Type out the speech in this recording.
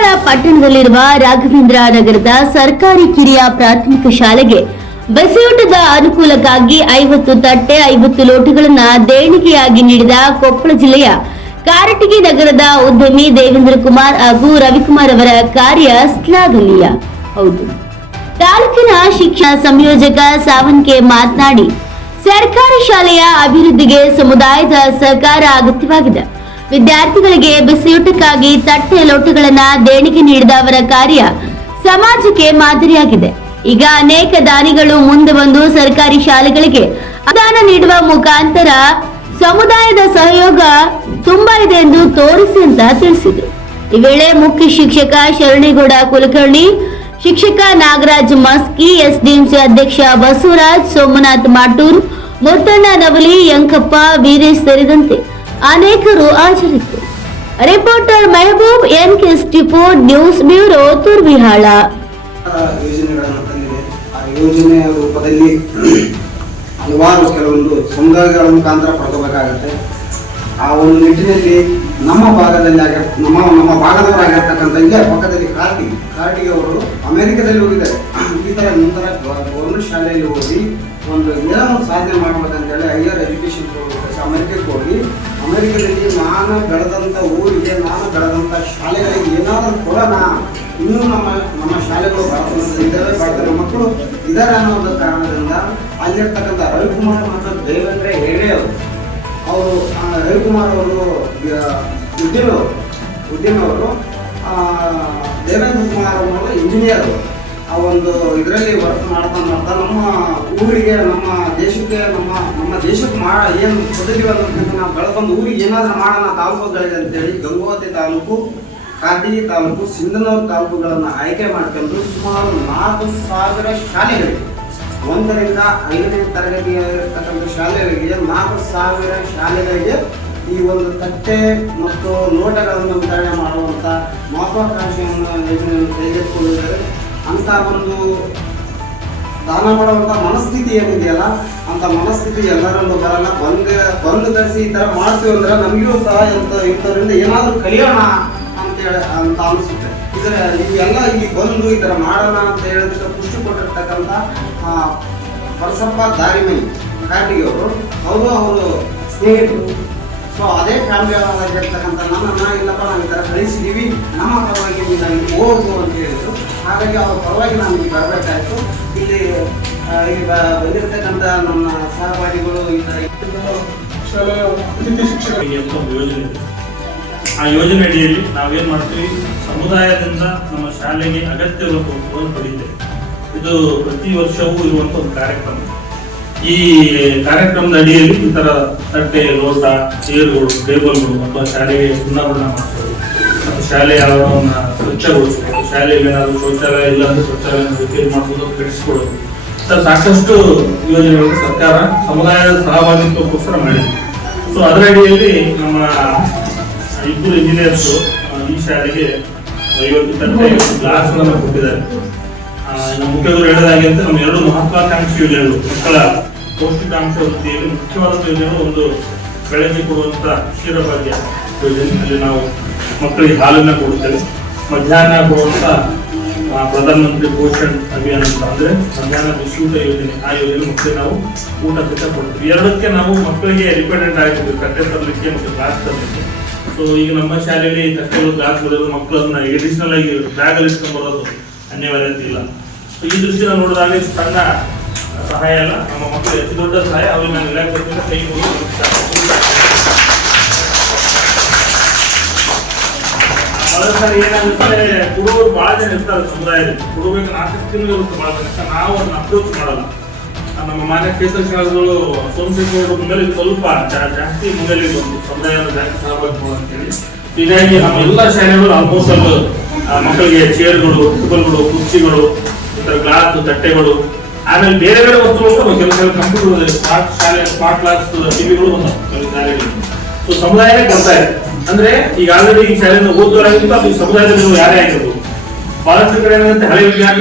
ಬಂಟ್ವಾಳ ಪಟ್ಟಣದಲ್ಲಿರುವ ರಾಘವೇಂದ್ರ ನಗರದ ಸರ್ಕಾರಿ ಕಿರಿಯ ಪ್ರಾಥಮಿಕ ಶಾಲೆಗೆ ಬಿಸಿಯೂಟದ ಅನುಕೂಲಕ್ಕಾಗಿ 50 ತಟ್ಟೆ 50 ಲೋಟಗಳನ್ನು ದೇಣಿಗೆಯಾಗಿ ನೀಡಿದ ಕೊಪ್ಪಳ ಜಿಲ್ಲೆಯ ಕಾರಟಗಿ ನಗರದ ಉದ್ಯಮಿ ದೇವೇಂದ್ರ ಕುಮಾರ್ ಹಾಗೂ ರವಿಕುಮಾರ್ ಅವರ ಕಾರ್ಯ ಶ್ಲಾಘನೀಯ. ಹೌದು, ತಾಲೂಕಿನ ಶಿಕ್ಷಣ ಸಂಯೋಜಕ ಸಾವನ್ಕೆ ಮಾತನಾಡಿ, ಸರ್ಕಾರಿ ಶಾಲೆಯ ಅಭಿವೃದ್ಧಿಗೆ ಸಮುದಾಯದ ಸಹಕಾರ ಅಗತ್ಯವಾಗಿದೆ. ವಿದ್ಯಾರ್ಥಿಗಳಿಗೆ ಬಿಸಿಯೂಟಕ್ಕಾಗಿ ತಟ್ಟೆ ಲೋಟಗಳನ್ನು ದೇಣಿಗೆ ನೀಡಿದ ಅವರ ಕಾರ್ಯ ಸಮಾಜಕ್ಕೆ ಮಾದರಿಯಾಗಿದೆ. ಈಗ ಅನೇಕ ದಾನಿಗಳು ಮುಂದೆ ಬಂದು ಸರ್ಕಾರಿ ಶಾಲೆಗಳಿಗೆ ಅನುದಾನ ನೀಡುವ ಮುಖಾಂತರ ಸಮುದಾಯದ ಸಹಯೋಗ ತುಂಬಾ ಇದೆ ಎಂದು ತೋರಿಸಿ ಅಂತ ತಿಳಿಸಿದರು. ಈ ವೇಳೆ ಮುಖ್ಯ ಶಿಕ್ಷಕ ಶರಣೇಗೌಡ ಕುಲಕರ್ಣಿ, ಶಿಕ್ಷಕ ನಾಗರಾಜ್ ಮಸ್ಕಿ, ಎಸ್ಡಿಎಂಸಿ ಅಧ್ಯಕ್ಷ ಬಸವರಾಜ್, ಸೋಮನಾಥ್ ಮಾಟೂರ್, ಮುತ್ತಣ್ಣ ನವಲಿ, ಯಂಕಪ್ಪ, ವೀರೇಶ್ ಸೇರಿದಂತೆ ಅನೇಕರು ಹಾಜರಿದ್ದರು. Reporter Mehboob, NK64 news bureau, Turvihal. ಯೋಜನೆಗಳನ್ನು ತಂದಿದೆ. ಆ ಯೋಜನೆಯ ರೂಪದಲ್ಲಿ ಹಲವಾರು ಕೆಲವೊಂದು ಸಮುದಾಯಗಳ ಮುಖಾಂತರ ಪಡ್ಕೋಬೇಕಾಗತ್ತೆ. ಆ ಒಂದು ನಿಟ್ಟಿನಲ್ಲಿ ನಮ್ಮ ಭಾಗದಲ್ಲಿ ನಮ್ಮ ಭಾಗದವರಾಗಿರ್ತಕ್ಕಂಥ ಇಲ್ಲೇ ಪಕ್ಕದಲ್ಲಿ ಕಾರ್ಟಿಗೆ ಅವರು ಅಮೆರಿಕದಲ್ಲಿ ಹೋಗಿದ್ದಾರೆ. ಈ ಥರ ನಂತರ ಗೌರ್ಮೆಂಟ್ ಶಾಲೆಯಲ್ಲಿ ಓದಿ ಒಂದು ಏನೋ ಸಾಧನೆ ಮಾಡ್ಬೇಕಂತೇಳಿ ಹೈಯರ್ ಎಜುಕೇಷನ್ ಅಮೆರಿಕಕ್ಕೆ ಹೋಗಿ ಅಮೆರಿಕದಲ್ಲಿ ನಾನು ಬೆಳೆದಂಥ ಊರಿಗೆ, ನಾನು ಬೆಳೆದಂಥ ಶಾಲೆಗಳಿಗೆ ಏನಾದರೂ ಕೊಡೋಣ, ಇನ್ನೂ ನಮ್ಮ ಶಾಲೆಗಳು ಬೆಳೆದ ಮಕ್ಕಳು ಇದ್ದಾರೆ ಅನ್ನೋ ಕಾರಣದಿಂದ ಅಲ್ಲಿರ್ತಕ್ಕಂಥ ರವಿಕುಮಾರ್ ಮತ್ತು ದೇವೇಂದ್ರ ಹೇಳಿ ಅವರು ರವಿಕುಮಾರ್ ಅವರು ಉದ್ಯಮಿ ಅವರು, ದೇವೇಂದ್ರ ಕುಮಾರ್ ಅವರು ಇಂಜಿನಿಯರು. ಆ ಒಂದು ಇದರಲ್ಲಿ ವರ್ಕ್ ಮಾಡ್ತಾ ನಮ್ಮ ಊರಿಗೆ, ನಮ್ಮ ದೇಶಕ್ಕೆ ಏನು ಪದ್ಧತಿ ಅನ್ನೋದಕ್ಕಿಂತ ನಾವು ಬೆಳೆದೊಂದು ಊರಿಗೆ ಏನಾದರೂ ಮಾಡೋಣ ತಾಲೂಕುಗಳಿಗೆ ಅಂತೇಳಿ ಗಂಗಾವತಿ ತಾಲೂಕು, ಕಾರಟಗಿ ತಾಲೂಕು, ಸಿಂಧನೂರು ತಾಲೂಕುಗಳನ್ನು ಆಯ್ಕೆ ಮಾಡ್ಕೊಂಡು ಸುಮಾರು 4,000 ಶಾಲೆಗಳಿಗೆ, 1ರಿಂದ 5ನೇ ತರಗತಿಯಲ್ಲಿರ್ತಕ್ಕಂಥ ಶಾಲೆಗಳಿಗೆ 4,000 ಶಾಲೆಗಳಿಗೆ ಈ ಒಂದು ತಟ್ಟೆ ಮತ್ತು ಲೋಟಗಳನ್ನು ವಿತರಣೆ ಮಾಡುವಂಥ ಮಹತ್ವಾಕಾಂಕ್ಷೆಯನ್ನು ಯೋಜನೆಯನ್ನು ಕೈಗೆತ್ತಿಕೊಂಡಿದ್ದಾರೆ. ಅಂತ ಒಂದು ದಾನ ಮಾಡುವಂಥ ಮನಸ್ಥಿತಿ ಏನಿದೆಯಲ್ಲ, ಅಂತ ಮನಸ್ಥಿತಿ ಎಲ್ಲರಲ್ಲೂ ಬರಲ್ಲ. ಬಂದು ಕರೆಸಿ ಈ ಥರ ಮಾಡ್ತೀವಿ ಅಂದ್ರೆ ನಮಗೂ ಸಹ ಇಂಥವರಿಂದ ಏನಾದರೂ ಕಲಿಯೋಣ ಅಂತ ಅನಿಸುತ್ತೆ. ಇದರ ನೀವೆಲ್ಲ ಇಲ್ಲಿ ಬಂದು ಈ ಥರ ಮಾಡೋಣ ಅಂತ ಹೇಳಿದ್ರೆ ಪುಷ್ಟಿ ಕೊಟ್ಟಿರ್ತಕ್ಕಂಥ ಪರಸಪ್ಪ ದಾರಿಮನಿ ಕಾರಟಗಿ ಅವರು ಸ್ನೇಹಿತರು. ಸೊ ಅದೇ ಫ್ಯಾಮಿಲಿ ಆಗಿರ್ತಕ್ಕಂಥ ನಮ್ಮನ್ನ ಇಲ್ಲಪ್ಪ ನಾವು ಈ ಥರ ಕಳಿಸಿದ್ದೀವಿ, ನಮ್ಮ ಪರವಾಗಿ ನೀವು ಹೋಗು ಅಂತ ಹೇಳಿದ್ರು. ಹಾಗಾಗಿ ಅವ್ರ ಪರವಾಗಿ ನಾನು ಇಲ್ಲಿ ಬರಬೇಕಾಯಿತು. ಇಲ್ಲಿ ಬಂದಿರತಕ್ಕಂಥ ನಮ್ಮ ಸಹಪಾಠಿಗಳು ಈ ಥರ ಶಾಲೆಯ ಅತಿಥಿ ಶಿಕ್ಷಕರಿಗೆ ಅಂತ ಒಂದು ಯೋಜನೆ ಇದೆ. ಆ ಯೋಜನೆ ಅಡಿಯಲ್ಲಿ ನಾವೇನು ಮಾಡ್ತೀವಿ, ಸಮುದಾಯದಿಂದ ನಮ್ಮ ಶಾಲೆಗೆ ಅಗತ್ಯವಿರುವ ವಸ್ತುಗಳನ್ನು ಪಡೆಯುತ್ತೇವೆ. ಇದು ಪ್ರತಿ ವರ್ಷವೂ ಇರುವಂಥ ಒಂದು ಕಾರ್ಯಕ್ರಮ. ಈ ಕಾರ್ಯಕ್ರಮದ ಅಡಿಯಲ್ಲಿ ಈ ಥರ ತಟ್ಟೆ, ಲೋಟ, ಚೇರ್ಗಳು, ಟೇಬಲ್ಗಳು ಅಥವಾ ಶಾಲೆಗೆ ಪುನರ್ವರ್ಣ ಮಾಡಿಸೋದು, ಮತ್ತು ಶಾಲೆಯ ಆವರಣವನ್ನು ಸ್ವಚ್ಛಗೊಳಿಸೋದು, ಶಾಲೆಯಲ್ಲಿ ಏನಾದರೂ ಶೌಚಾಲಯ ಇಲ್ಲ ಅಂದರೆ ಶೌಚಾಲಯವನ್ನು ರಿಪೇರ್ ಮಾಡಿಸೋದು, ಕಟ್ಟಿಸ್ಕೊಡೋದು, ಸಾಕಷ್ಟು ಯೋಜನೆಗಳು ಸರ್ಕಾರ ಸಮುದಾಯದ ಸಹಭಾಗಿತ್ವಕ್ಕೋಸ್ಕರ ಮಾಡಿದೆ. ಸೊ ಅದರ ಅಡಿಯಲ್ಲಿ ನಮ್ಮ 2 ಇಂಜಿನಿಯರ್ಸು ಈ ಶಾಲೆಗೆ 50 ತಟ್ಟೆ, 50 ಗ್ಲಾಸ್ಗಳನ್ನು ಕೊಟ್ಟಿದ್ದಾರೆ. ನಮ್ಮ ಮುಖ್ಯವರು ಹೇಳಿದಾಗೆ ಅಂತ ನಮ್ಮ 2 ಮಹತ್ವಾಕಾಂಕ್ಷಿ ಯೋಜನೆಗಳು, ಮಕ್ಕಳ ಪೌಷ್ಟಿಕಾಂಶ ವೃದ್ಧಿಯಲ್ಲಿ ಮುಖ್ಯವಾದ ಯೋಜನೆಗಳು, ಒಂದು ಬೆಳಗ್ಗೆ ಕೊಡುವಂಥ ಕ್ಷೀರಭಾಗ್ಯ ಯೋಜನೆ, ಅಲ್ಲಿ ನಾವು ಮಕ್ಕಳಿಗೆ ಹಾಲನ್ನು ಕೊಡುತ್ತೇವೆ. ಮಧ್ಯಾಹ್ನ ಕೊಡುವಂಥ ಪ್ರಧಾನಮಂತ್ರಿ ಪೋಷಣ್ ಅಭಿಯಾನ ಅಂತ ಅಂದರೆ ಮಧ್ಯಾಹ್ನ ಬಿಸಿಯೂಟ ಯೋಜನೆ, ಆ ಯೋಜನೆ ಮಕ್ಕಳಿಗೆ ನಾವು ಊಟ ಸಿದ್ಧ ಕೊಡ್ತೀವಿ. 2ಕ್ಕೆ ನಾವು ಮಕ್ಕಳಿಗೆ ಡಿಪೆಂಡೆಂಟ್ ಆಗಿರ್ತೀವಿ, ತಟ್ಟೆ ತರಲಿಕ್ಕೆ ಮತ್ತು ಗ್ಲಾಸ್ ತರಲಿಕ್ಕೆ. ಸೊ ಈಗ ನಮ್ಮ ಶಾಲೆಯಲ್ಲಿ ತಟ್ಟೆಗಳು, ಗ್ಲಾಸ್ಗಳು ಮಕ್ಕಳನ್ನ ಎಡಿಷನಲ್ ಆಗಿ ಬ್ಯಾಗಲ್ಲಿ ಇಟ್ಕೊಂಡು ಬರೋದು ಅನಿವಾರ್ಯತೆ ಇಲ್ಲ. ಸೊ ಈ ದೃಷ್ಟಿನ ನೋಡಿದಾಗ ಸಣ್ಣ ಸಹಾಯ ಅಲ್ಲ, ನಮ್ಮ ಮಕ್ಕಳು ಅತಿ ದೊಡ್ಡ ಸಹಾಯ. ಅವ್ರಿಗೆ ನಾನು ಇಲಾಖೆಯಿಂದ ಕೈ ಏನಾಗುತ್ತೆ, ಕೊಡುವರು ಬಹಳ ಜನ ಇರ್ತಾರೆ ಸಮುದಾಯದಲ್ಲಿ, ಕೊಡಬೇಕನ್ನ ಆಸಕ್ತಿನೂ ಇರುತ್ತೆ ಬಹಳ ಜನ. ನಾವು ಅದನ್ನ ಅಪ್ರೋಚ್ ಮಾಡಲ್ಲ. ನಮ್ಮ ಮಾನ್ಯ ಕ್ಷೇತ್ರ ಶಾಲೆಗಳು ಸೋಮಶೇಖರ ಮೇಲೆ ಸ್ವಲ್ಪ ಜಾಸ್ತಿ ಮುಂದೆ ಬಂದು ಸಮುದಾಯವನ್ನು ಜಾಸ್ತಿ ಸಹಭಾಗಿ ಅಂತೇಳಿ, ಹೀಗಾಗಿ ನಮ್ಮ ಎಲ್ಲ ಶಾಲೆಗಳು ಆಲ್ಮೋಸ್ಟ್ ಮಕ್ಕಳಿಗೆ ಚೇರ್ಗಳು, ಟೇಬಲ್ಗಳು, ಕುರ್ಚಿಗಳು, ಈ ಥರ ಗ್ಲಾಸ್, ತಟ್ಟೆಗಳು, ಆಮೇಲೆ ಬೇರೆ ಬೇರೆ ವಸ್ತುಗಳು, ಕೆಲವು ಕಂಪ್ಯೂಟರ್, ಸ್ಮಾರ್ಟ್ ಕ್ಲಾಸ್ ಟಿವಿಗಳು ಬಂದವು ಶಾಲೆಗಳಿಗೆ. ಸೊ ಸಮುದಾಯನೇ ಕೊಡ್ತಾ ಇದೆ. ಅಂದ್ರೆ ಈಗ ಆಲ್ರೆಡಿ ಈ ಶಾಲೆಯನ್ನು ಓದುವರಾಗಿದ್ದು ಅದು ಸಮುದಾಯದಲ್ಲಿ ಯಾರೇ ಆಗಿರ್ಬೋದು. ಬಹಳಷ್ಟು ಕಡೆ ಏನಂತೆ ಹಳೆ ವಿಜ್ಞಾನ